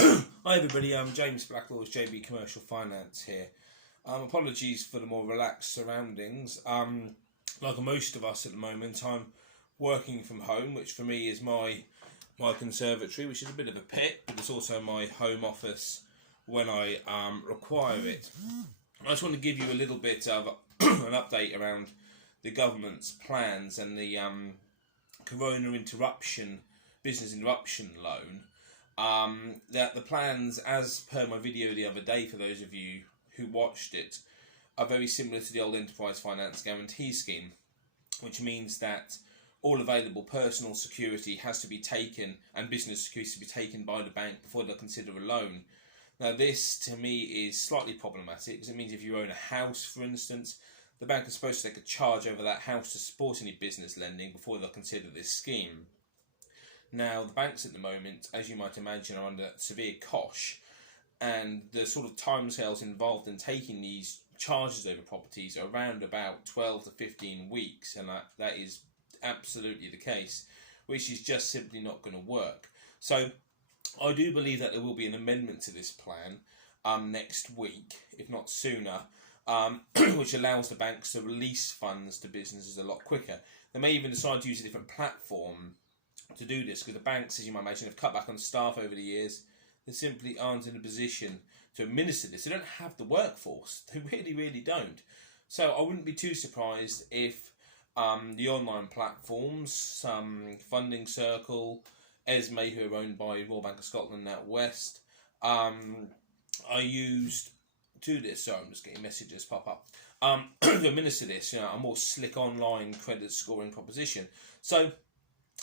Hi everybody, I'm James Blacklaws, JB Commercial Finance here. Apologies for the more relaxed surroundings. Like most of us at the moment, I'm working from home, which for me is my conservatory, which is a bit of a pit, but it's also my home office when I require it. I just want to give you a little bit of an update around the government's plans and the business interruption loan. That the plans, as per my video the other day, for those of you who watched it, are very similar to the old Enterprise Finance Guarantee Scheme, which means that all available personal security has to be taken and business security to be taken by the bank before they'll consider a loan. Now this, to me, is slightly problematic because it means if you own a house, for instance, the bank is supposed to take a charge over that house to support any business lending before they'll consider this scheme. Now, the banks at the moment, as you might imagine, are under severe cosh, and the sort of timescales involved in taking these charges over properties are around about 12 to 15 weeks, and that is absolutely the case, which is just simply not going to work. So, I do believe that there will be an amendment to this plan next week, if not sooner, which allows the banks to release funds to businesses a lot quicker. They may even decide to use a different platform to do this, because the banks, as you might imagine, have cut back on staff over the years. They simply aren't in a position to administer this. They don't have the workforce. They really don't. So I wouldn't be too surprised if the online platforms, Funding Circle, Esme, who are owned by Royal Bank of Scotland out west, are used to do this. So I'm just getting messages pop up. To administer this, a more slick online credit scoring proposition. So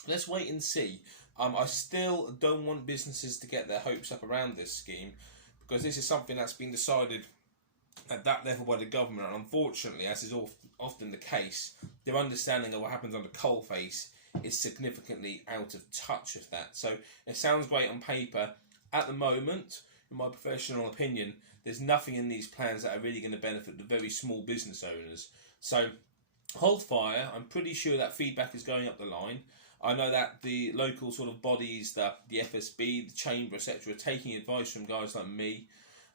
let's wait and see. I still don't want businesses to get their hopes up around this scheme, because this is something that's been decided at that level by the government, and unfortunately, as is often the case, their understanding of what happens on the coalface is significantly out of touch with that. So it sounds great on paper. At the moment, in my professional opinion, there's nothing in these plans that are really going to benefit the very small business owners. So hold fire. I'm pretty sure that feedback is going up the line. I know that the local sort of bodies, the FSB, the Chamber, etc., are taking advice from guys like me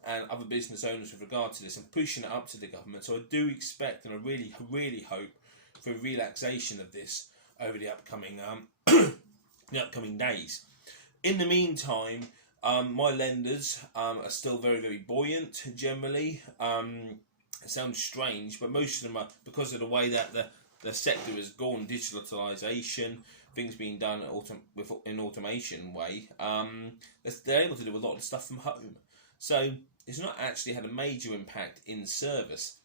and other business owners with regard to this and pushing it up to the government. So I do expect, and I really hope for a relaxation of this over the upcoming days. In the meantime, my lenders are still very buoyant generally. It sounds strange, but most of them are, because of the way that the sector has gone, digitalisation, things being done in automation way, they're able to do a lot of stuff from home. So it's not actually had a major impact in service,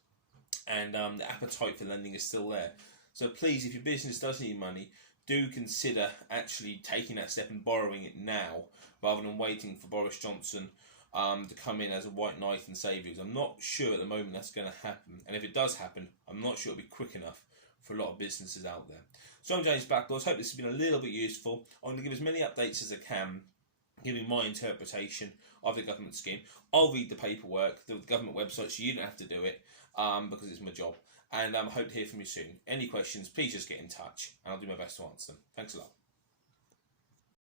and the appetite for lending is still there. So please, if your business does need money, do consider actually taking that step and borrowing it now, rather than waiting for Boris Johnson to come in as a white knight and save you. I'm not sure at the moment that's going to happen, and if it does happen, I'm not sure it'll be quick enough for a lot of businesses out there. So I'm James Blacklaws. Hope this has been a little bit useful. I'm going to give as many updates as I can, giving my interpretation of the government scheme. I'll read the paperwork, the government website, so you don't have to do it, because it's my job. And I hope to hear from you soon. Any questions, please just get in touch, and I'll do my best to answer them. Thanks a lot.